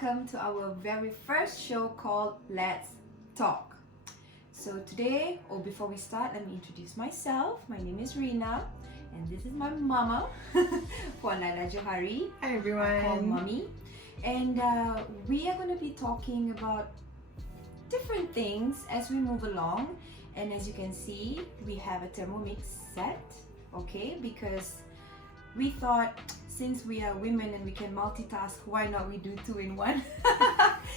welcome to our very first show called Let's Talk. So today, or before we start, let me introduce myself. My name is Rina, and this is my mama, Puan Laila Johari. Hi everyone. I call Mommy. And we are going to be talking about different things as we move along. And as you can see, we have a Thermomix set, okay? Because we thought, since we are women and we can multitask, why not we do two in one?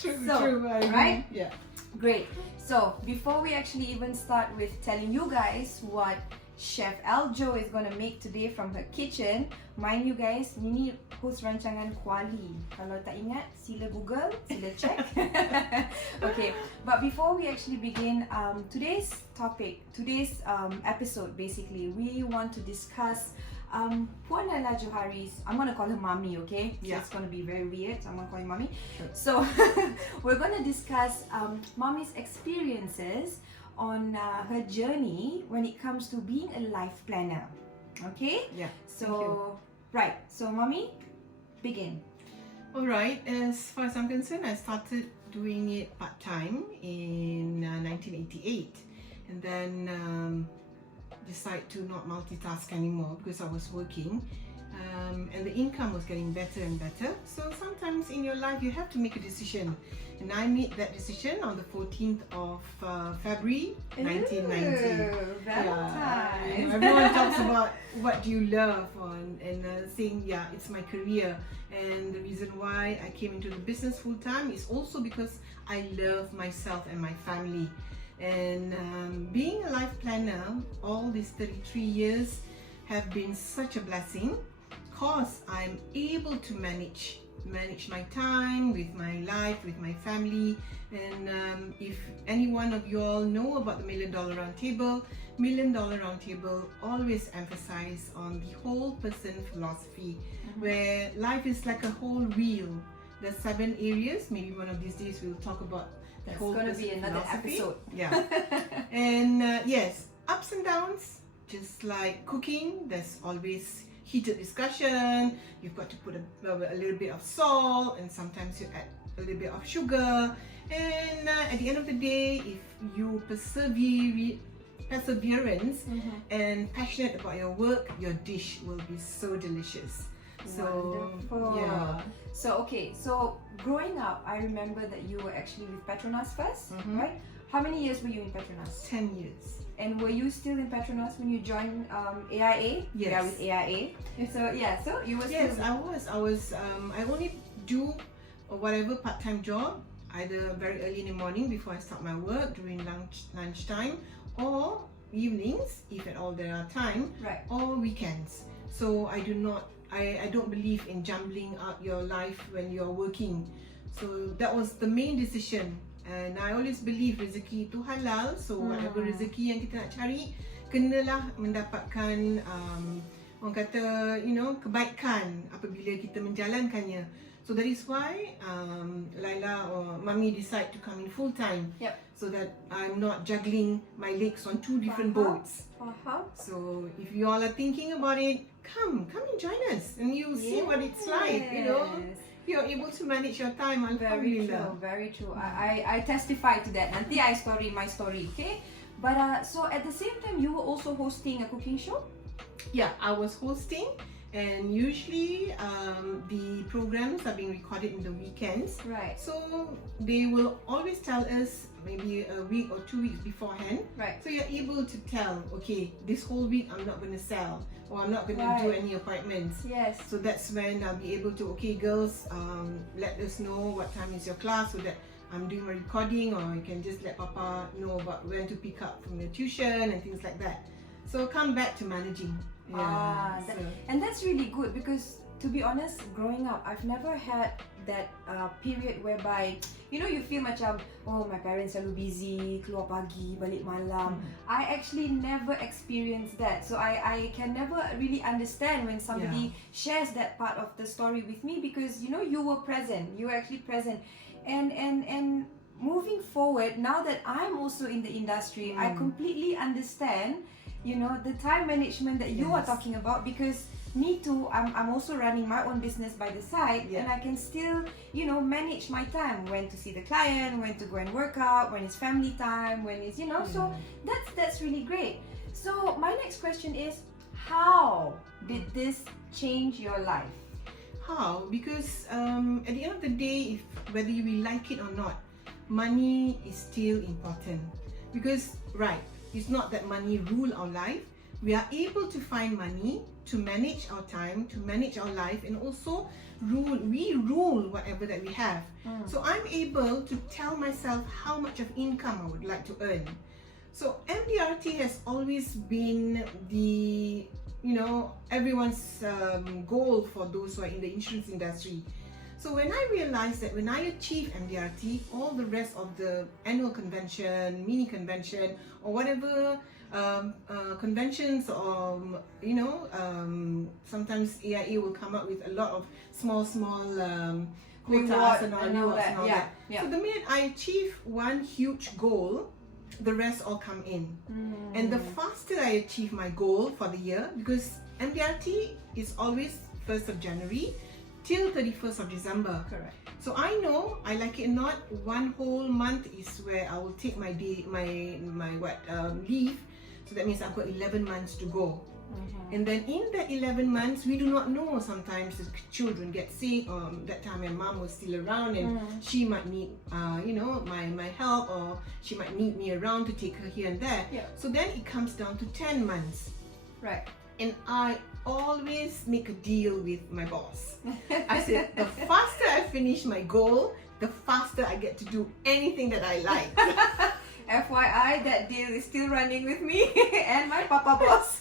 True, right? Yeah. Great. So before we actually even start with telling you guys what Chef Aljo is gonna make today from her kitchen, mind you guys, ini host rancangan Kuali. Kalau tak ingat, sila Google, sila check. Okay, but before we actually begin, today's episode, basically, we want to discuss Puan Laila Johari's, I'm gonna call her Mommy, okay? So it's gonna be very weird, so I'm gonna call her Mommy. Sure. So we're gonna discuss Mommy's experiences on her journey when it comes to being a life planner. Okay? Yeah. So, right. So, Mommy, begin. Alright, as far as I'm concerned, I started doing it part-time in 1988. And then decide to not multitask anymore because I was working. And the income was getting better and better. So sometimes in your life you have to make a decision. And I made that decision on the 14th of February 1990. Valentine's. Everyone talks about what do you love and saying, yeah, it's my career. And the reason why I came into the business full time is also because I love myself and my family. And being a life planner all these 33 years have been such a blessing because I'm able to manage my time with my life, with my family. And if any one of you all know about the $1 Million Round Table, $1 Million Round Table always emphasize on the whole person philosophy, where life is like a whole wheel. There's 7 areas. Maybe one of these days we'll talk about that's going to be another philosophy. episode. Yeah. And yes, ups and downs, just like cooking, there's always heated discussion. You've got to put a little bit of salt, and sometimes you add a little bit of sugar. And at the end of the day, if you perseverance and passionate about your work, your dish will be so delicious. So wonderful. Yeah. So okay, so growing up, I remember that you were actually with Petronas first, right? How many years were you in Petronas? 10 years. And were you still in Petronas when you joined AIA? Yes. Yeah, with AIA. So yeah, so you were still. Yes, I was. I only do whatever part-time job, either very early in the morning before I start my work, during lunchtime, or evenings, if at all there are time, right, or weekends. So I don't believe in jumbling up your life when you're working. So that was the main decision. And I always believe rezeki itu halal. So whatever rezeki yang kita nak cari, kenalah mendapatkan orang kata, kebaikan apabila kita menjalankannya. So that is why Laila or Mommy decide to come in full time. Yep. So that I'm not juggling my legs on 2 different boats. So if you all are thinking about it, come and join us, and you'll see what it's like. You're able to manage your time. Very true, very true. I testify to that. Nanti I story my story, okay? But so at the same time, you were also hosting a cooking show? Yeah, I was hosting, and usually the programs are being recorded in the weekends. Right. So they will always tell us maybe a week or 2 weeks beforehand. Right. So you're able to tell, okay, this whole week I'm not going to sell, or I'm not going to do any appointments. Yes. So that's when I'll be able to, okay girls, let us know what time is your class so that I'm doing my recording, or you can just let Papa know about when to pick up from the tuition and things like that. So come back to managing. And that's really good because, to be honest, growing up, I've never had that period whereby you feel macam, oh, my parents selalu busy, keluar pagi, balik malam. I actually never experienced that, so I can never really understand when somebody shares that part of the story with me, because you were present, you were actually present. And moving forward, now that I'm also in the industry, I completely understand you know, the time management that you are Yes. talking about, because me too, I'm also running my own business by the side, Yeah. and I can still, you know, manage my time, when to see the client, when to go and work out, when it's family time, when it's, you know, so that's really great. So my next question is, how did this change your life? How? Because at the end of the day, whether you like it or not, money is still important. Because it's not that money rule our life. We are able to find money to manage our time, to manage our life, and also we rule whatever that we have. So I'm able to tell myself how much of income I would like to earn. So MDRT has always been the, you know, everyone's goal for those who are in the insurance industry. So when I realized that when I achieve MDRT, all the rest of the annual convention, mini convention, or whatever conventions, or you know, sometimes AIA will come up with a lot of small quotas and all that. So the minute I achieve one huge goal, the rest all come in. And the faster I achieve my goal for the year, because MDRT is always 1st of January till 31st of December. Correct. So I know, I like it or not, one whole month is where I will take my leave. So that means I've got 11 months to go. And then in that 11 months, we do not know, sometimes the children get sick, or that time my mom was still around, and she might need you know, my help, or she might need me around to take her here and there. So then it comes down to 10 months. Right. And I always make a deal with my boss. I said, the faster I finish my goal, the faster I get to do anything that I like. FYI, that deal is still running with me and my papa boss.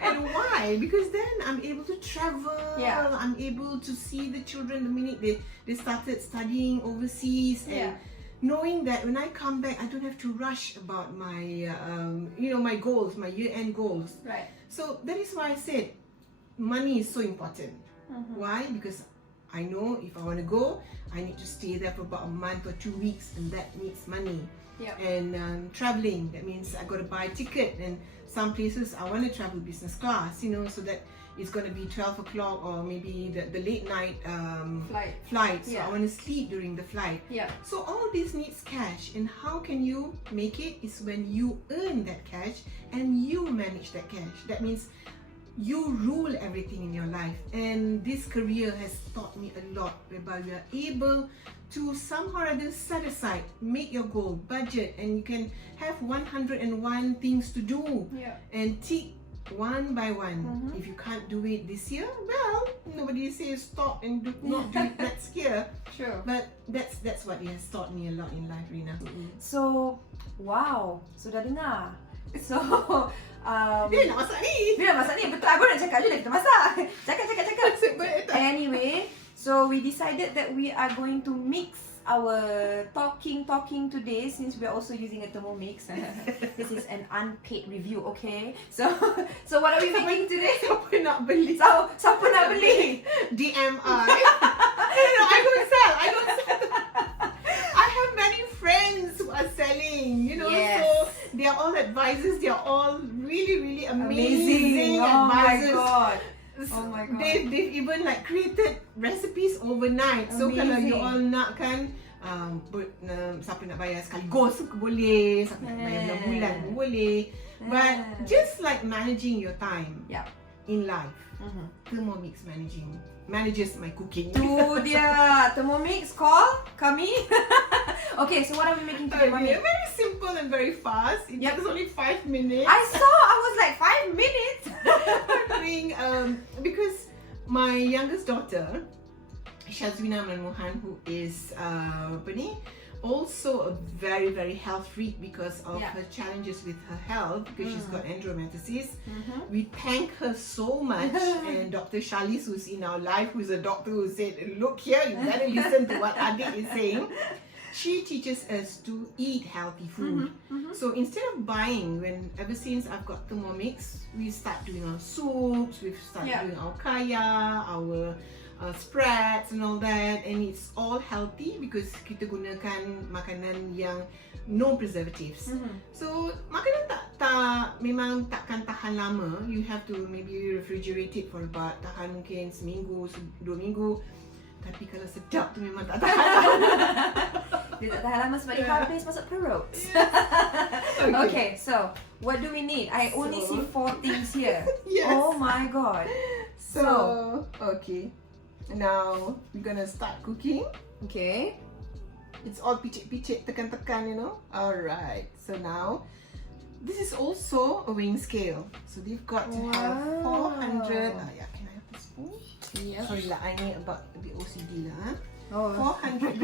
And why? Because then I'm able to travel. Yeah. I'm able to see the children the minute they started studying overseas, and knowing that when I come back, I don't have to rush about my you know, my goals, my year-end goals. Right. So that is why I said money is so important. Why? Because I know if I want to go, I need to stay there for about a month or 2 weeks, and that needs money. And traveling, that means I got to buy a ticket, and some places I want to travel business class, you know, so that it's going to be 12 o'clock, or maybe the late night flight. So I want to sleep during the flight. So all this needs cash, and how can you make it is when you earn that cash and you manage that cash. That means you rule everything in your life, and this career has taught me a lot, whereby we are able to somehow or other set aside, make your goal, budget, and you can have 101 things to do, and tick one by one. If you can't do it this year, well, nobody says stop and not do it next year. Sure. But that's what it has taught me a lot in life, Rina. So, wow, sudah dengar. So, Dia nak masak ni. Dia nak masak ni, betul. Abang nak cakap je dah kita masak. Cakap. Anyway, so we decided that we are going to mix our talking today, since we are also using a Thermomix. This is an unpaid review, okay? So what are we making today? Siapa nak beli? Siapa nak beli? DM I. No, I don't sell. I have many friends who are selling, you know, so they are all advisors. They are all really amazing advisors. Oh my god. They've even like created recipes overnight. So kalau you all nak kan, siapa nak bayar sekaligus boleh, siapa nak bayar bulan boleh. But just like managing your time in life, Thermomix manages my cooking. Tu dia, Thermomix call kami. Okay, so what are we making today, Mami? Very simple and very fast. It takes only 5 minutes. I was like 5 minutes. Because my youngest daughter, Shazwina Manmohan, who is also a very health freak because of her challenges with her health, because she's got endometriosis. We thank her so much, and Dr. Shalis, who's in our life, who's a doctor, who said, look here, you better listen to what Adik is saying. She teaches us to eat healthy food. So instead of buying, ever since I've got Thermomix, we start doing our soups, we've started doing our kaya, our spreads and all that, and it's all healthy because kita gunakan makanan yang no preservatives. So makanan memang takkan tahan lama. You have to maybe refrigerate it for about tahan mungkin seminggu, 2 minggu. Tapi kalau sedap tu memang tak tahan lama. Dia tak tahan lama sebab dia habis masuk perut. Okay, so what do we need? I only see 4 things here. Yes. Oh my god. So okay. Now we're gonna start cooking. Okay. It's all picit-picit, tekan-tekan, you know. Alright. So now this is also a weighing scale. So they've got to have 400. Yeah, can I have the spoon? Yeah. Sorry lah, I need about a bit OCD lah. Oh. 400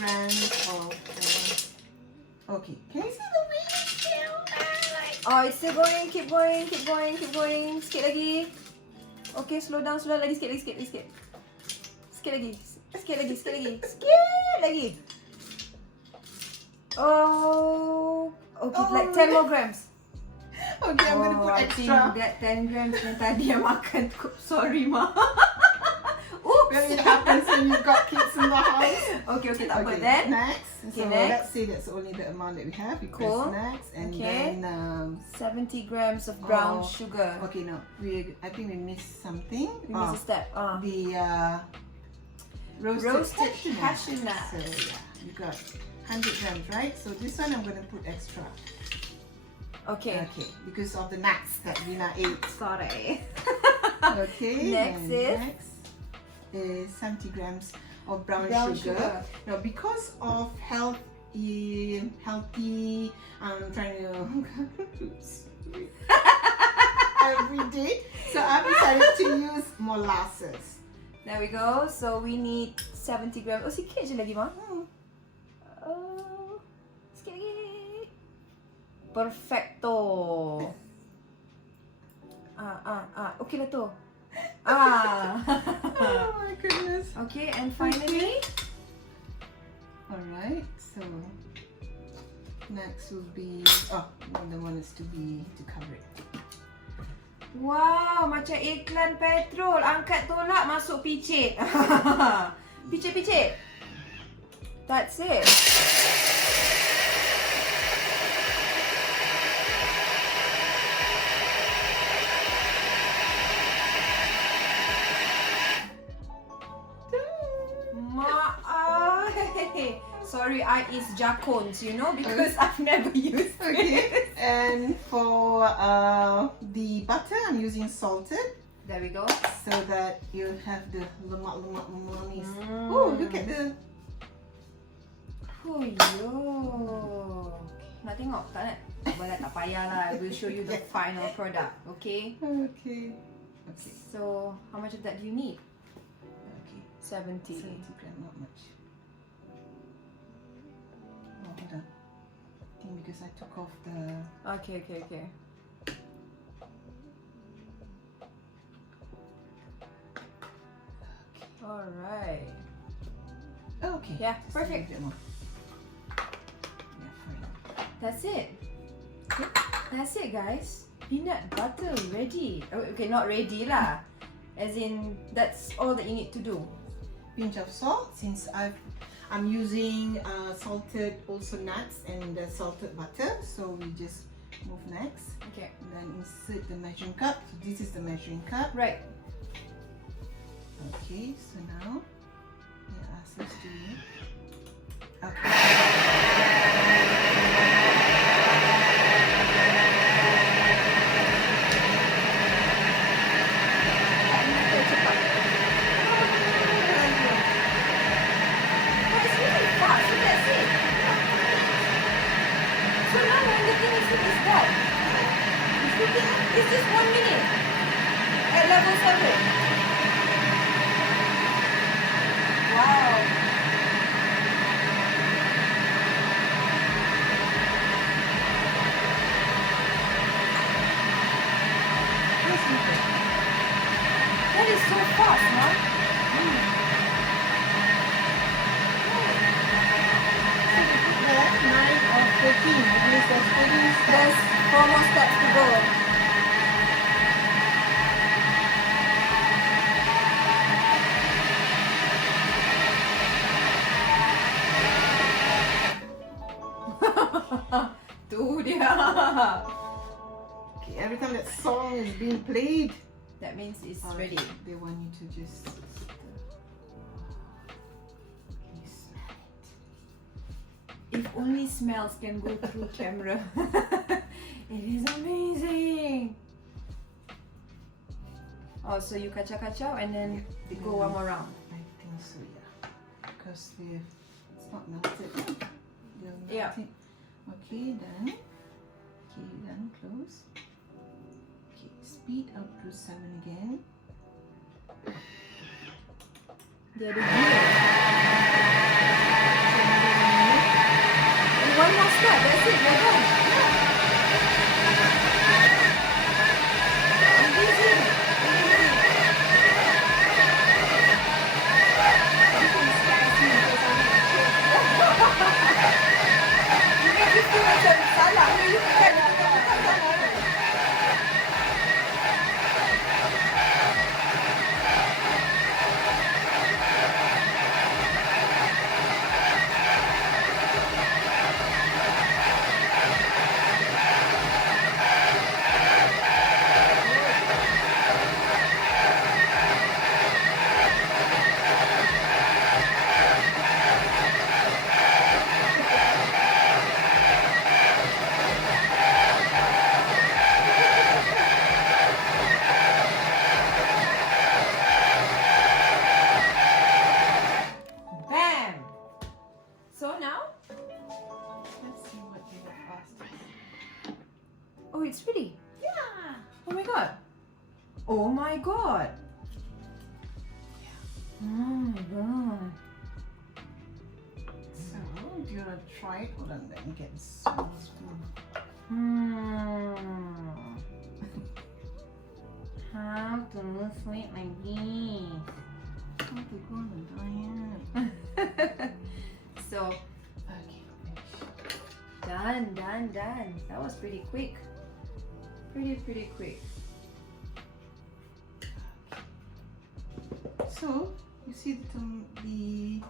grams of. Okay. Can you see the weighing scale? Oh, it's still going. Keep going. Keep going. Keep going. Sikit lagi. Okay, slow down lagi. Sikit lagi. Oh, okay, like 10 more grams. Okay, I'm gonna put I extra. think that 10 grams yang tadi yang makan. Sorry, Ma. Well, it happens when you've got kids in the house. Okay, tak apa then. Next. Okay, So next. let's say that's only the amount that we have. We Cool. press next, and Okay. then 70 grams of brown Oh, sugar. okay, no, I think we missed something. We missed a step. The roasted cashew nuts. So yeah, you got 100 grams, right? So this one I'm gonna put extra. Okay. Okay, because of the nuts that Rina ate. Sorry. Okay. Next is 70 grams of brown sugar. Now, because of healthy, I'm trying to every day, so I've decided to use molasses. There we go. So we need 70 grams. Oh, sikit je lagi, Ma. Sikit lagi. Perfecto. Okay lah tu. Oh my goodness. Okay, and finally, Alright, so next will be the one is to cover it. wow, macam iklan petrol. Angkat tolak, masuk picit. Picit. That's it. Sorry, I is Jacons, you know, because I've never used it. And for the butter, I'm using salted, There we go. so that you have the lemak manis. Oh, look at the. Oh, yo. Nak tengok? Tak nak? Tak payah lah. I will show you the final product, okay? Okay. So, how much of that do you need? Okay. 70. 70 grams, not much. Oh, hold on. I think because I took off the. Okay. Alright. Okay. Yeah, Just perfect. a little bit more. Yeah, fine. That's it. That's it, guys. Peanut butter ready. Okay, not ready lah. As in, that's all that you need to do. Pinch of salt, since I'm using salted also nuts and salted butter, so we just move next. Okay. And then insert the measuring cup. So this is the measuring cup. Right. Okay, so now they ask us to. Okay. It's really fast, so that's it. So now when the thing is done, it's just 1 minute at level 7. Wow. That is so fast, huh? That's 9 or 14. It means there's 14 steps. There's 4 more steps to go. Okay, every time that song is being played, That means it's alright, ready. they want you to just stir. Can you smell it? If only smells can go through camera. It is amazing. Oh, so you kacau-kacau and then go one more round. I think so, yeah. Because it's not melted. They'll melt Yeah. it. Okay, done. Okay, done. Close. Okay, speed up to 7 again. Dia ada gula. And one more step, that's it, you're done. Amazing. You can slice me because I'm not sure. You make me feel macam salah. You bukan salah. Bam! So now? Let's see what they were fastest. Oh, it's ready. Yeah! Oh my god. Oh my god. Oh my god. So, do you want to try it? Hold on, let me get a small spoon. How to lose weight like this? How to go on a diet? So, Okay, finish. done. That was pretty quick. Pretty quick. So, you see the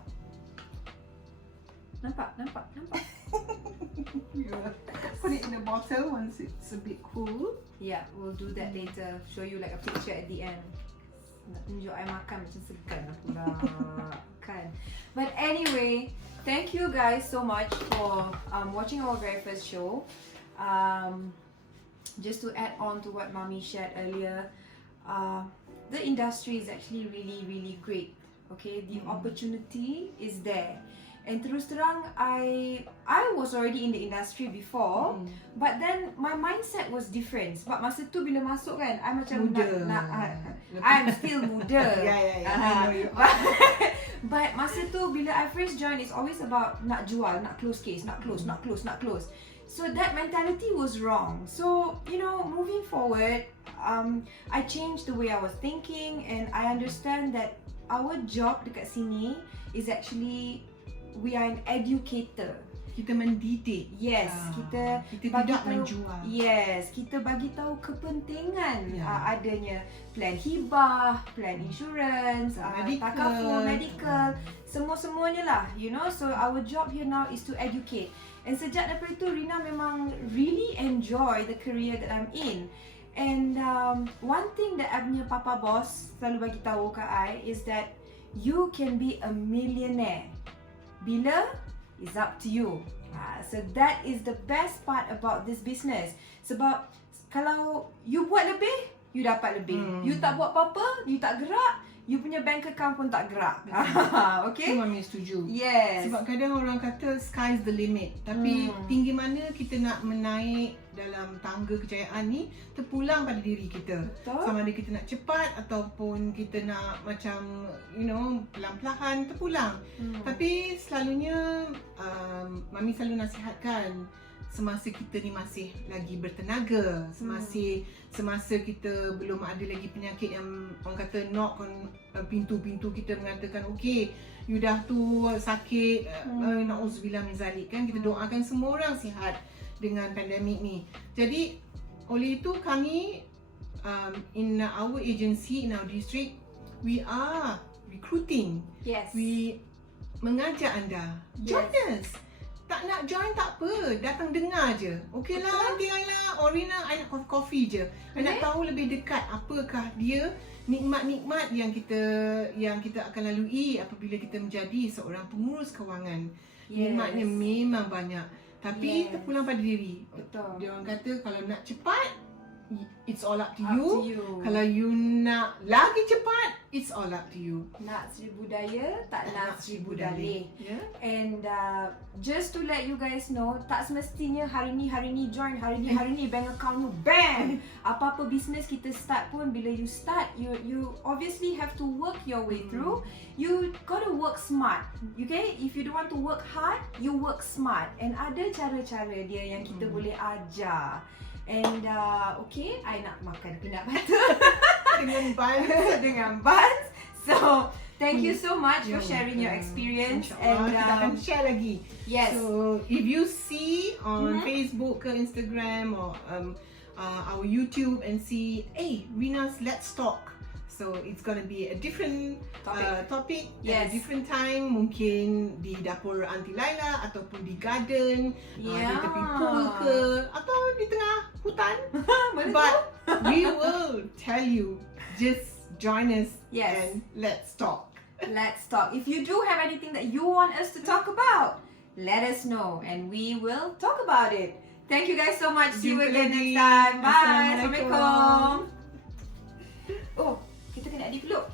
Nampak. you put it in a bottle once it's a bit cool. Yeah, we'll do that later. Show you like a picture at the end. Nak tunjuk I makan macam segan lah pula. Kan. But anyway, thank you guys so much for watching our very first show. Just to add on to what Mommy shared earlier, the industry is actually really great. Okay, the opportunity is there. And terus terang, I was already in the industry before, but then my mindset was different. Sebab masa tu bila masuk kan, I macam Muda. I'm still muda. Yeah. I know you. But masa tu bila I first joined, it's always about nak jual, nak close case, nak close. So that mentality was wrong. So, you know, moving forward, I changed the way I was thinking, and I understand that our job dekat sini is actually, we are an educator. Kita mendidik. Yes, kita bagi tidak tahu, menjual. Yes, kita bagi tahu kepentingan Yeah. adanya plan hibah, plan insurance, Medical. takaful, medical, semua-semuanya lah, you know. So our job here now is to educate. And sejak daripada itu, Rina memang really enjoy the career that I'm in. And one thing that I punya papa boss selalu bagi tahu kat I is that you can be a millionaire. Bila? It's up to you. So that is the best part about this business. Sebab kalau you buat lebih, you dapat lebih. You tak buat apa-apa, you tak gerak, you punya bank account pun tak gerak. Okay? Itu Mami setuju. Yes. Sebab kadang orang kata sky's the limit. Tapi tinggi mana kita nak menaik dalam tangga kejayaan ni terpulang pada diri kita. Betul. Sama ada kita nak cepat ataupun kita nak macam pelan-pelan terpulang. Tapi selalunya Mami selalu nasihatkan semasa kita ni masih lagi bertenaga, semasa kita belum ada lagi penyakit yang orang kata knock on pintu-pintu kita mengatakan okey, you dah tu sakit, na'udzubillah min zalik kan, kita doakan semua orang sihat dengan pandemik ni. Jadi oleh itu kami in our agency, in our district, we are recruiting. Yes. We mengajak anda, join us. tak nak join tak apa, datang dengar je. Okey lah, nanti Laila, Orina, I nak coffee je. I nak tahu lebih dekat apakah dia nikmat-nikmat yang kita akan lalui apabila kita menjadi seorang pengurus kewangan. Nikmatnya memang banyak. Tapi terpulang pada diri. Betul. Dia orang kata kalau nak cepat, it's all up to Up you. to you. Kalau you nak lagi cepat, it's all up to you. Nak 1000 daya, tak nak 1000 dalih. Yeah. And just to let you guys know, tak semestinya hari ni join, hari ni bank account you bang. Apa-apa business kita start pun, bila you start, you obviously have to work your way through. You gotta work smart, okay? If you don't want to work hard, you work smart. And ada cara-cara dia yang kita boleh ajar. And okay, I nak makan peanut butter Dengan buns. dengan buns. So thank you so much for sharing your experience. And kita akan share lagi. Yes. So if you see on Facebook ke Instagram or our YouTube and see, hey, Rina's Let's Talk. So it's gonna be a different topic at a different time. Mungkin di dapur Aunty Laila ataupun di garden, di tepi pool ke, atau di tengah hutan. But we will tell you, just join us and let's talk. Let's talk. If you do have anything that you want us to talk about, let us know and we will talk about it. Thank you guys so much. See you again next time. Bye. Assalamualaikum. Oh, kita kena dipeluk.